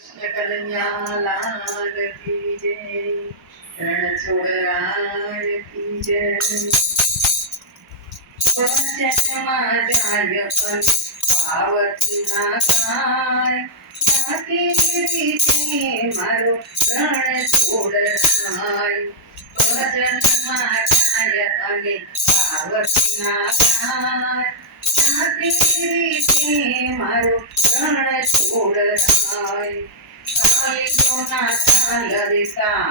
કનૈયા લાલ કી જય, રણછોડરાય કી જય. વચનમાં જાય અને પાવતીના કાય, જાતી રીતે મારો રણછોડરાય. વચનમાં જાય અને પાવતીના કાય, જાતી રીતે મારો રણછોડરાય. કાલિયોના ચાલ રેતા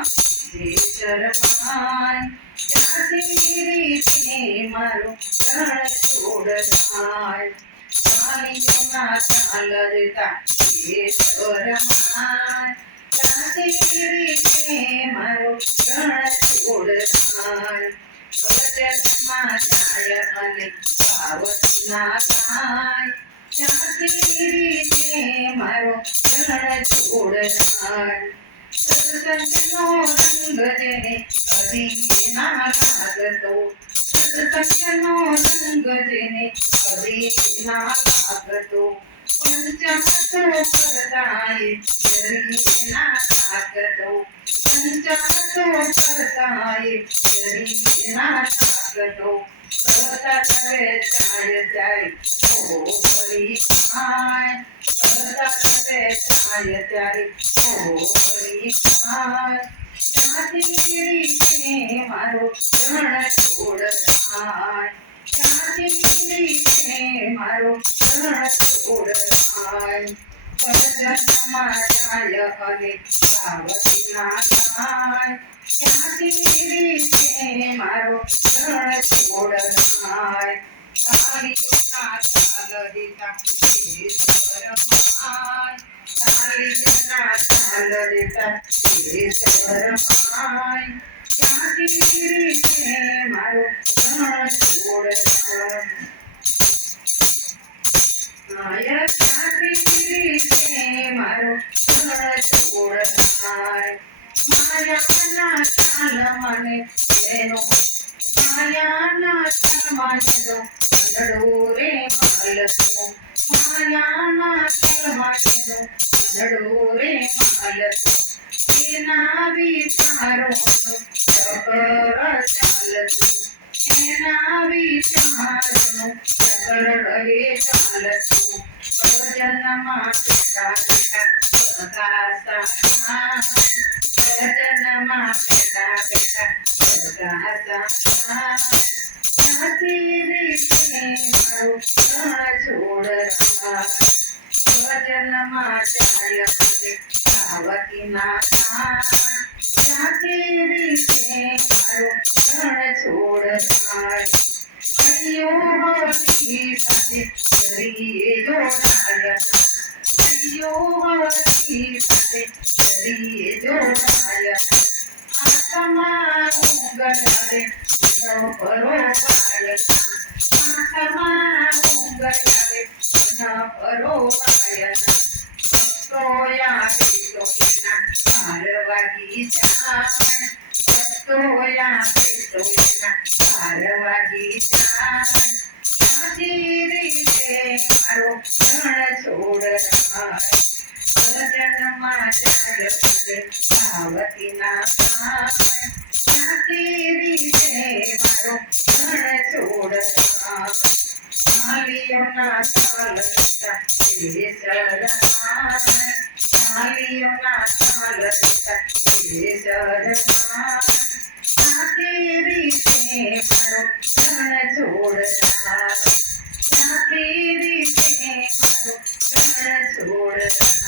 જે શરમાય, ત્યાંથી રીતે મારો રણછોડરાય. કાલિયોના ચાલ રેતા જે શરમાય, ત્યાંથી રીતે મારો રણછોડરાય. વચનમાં જાય અને પાવતીના કાય, ત્યાંથી રીતે મારો રણછોડરાય. સત્સંગનો રંગ જેને કદી ના લાગતો, સત્સંગનો રંગ જેને કદી ના લાગતો, પંચમતો કરતાય જરી ના લાગતો, પંચમતો કરતાય જરી ના લાગતો. કરતા કરે ચાય જાય ઓ ફરી ખાય, કરતા કરે ચાય ત્યારે ઓ ફરી ખાય. ત્યાંથી રીતે મારો રણછોડરાય, ત્યાંથી રીતે મારો રણછોડરાય. વચનમાં જાય અને પાવતીના કાય, ત્યાંથી રીતે મારો રણછોડરાય. કાલિયોના ચાલ રેતા જે શરમાય, કાલિયોના ચાલ રેતા જે શરમાય, ત્યાંથી રીતે મારો રણછોડરાય. ત્યાંથી રીતે મારો રણછોડરાય. માયાના ચાલમાને એનો, માયાના ચાલમાનેનો મંડળો રે માલતો, માયાના ચાલમાનેનો મંડળો રે માલતો. એના વિચારોનો ચક્ર ચાલતું, એના વિચારોનો ચક્ર રહે ચાલતું. વચનમાં બેઠા બેઠા પ્રકાશા થાય, વચનમાં બેઠા બેઠા પ્રકાશા થાય. ત્યાંથી રીતે મારો રણછોડરાય. વચનમાં જાય અને પાવતીના કાય, ત્યાંથી રીતે મારો રણછોડરાય. અયો હરી સાથે જરીએ જોડાયના, અયો હરી સાથે જરીએ જોડાયના. આત્મા ઉંગલારે મનો પરોવાયના, આત્મા ઉંગલારે મન પરોવાયના. ભક્તો યાદે તો એના પાર વાગી જાય, ભક્તો યાદે તો એના પાર વાગી જાય. ત્યાંથી રીતે મારો રણછોડરાય. વચનમાં જાય અને પાવતીના કાય, ત્યાંથી રીતે મારો રણછોડરાય. કાલિયોના ચાલ રેતા જે શરમાય, કાલિયોના ચાલ રેતા જે શરમાય, ત્યાંથી રીતે મારો રણછોડરાય. ત્યાંથી રીતે મારો રણછોડરાય.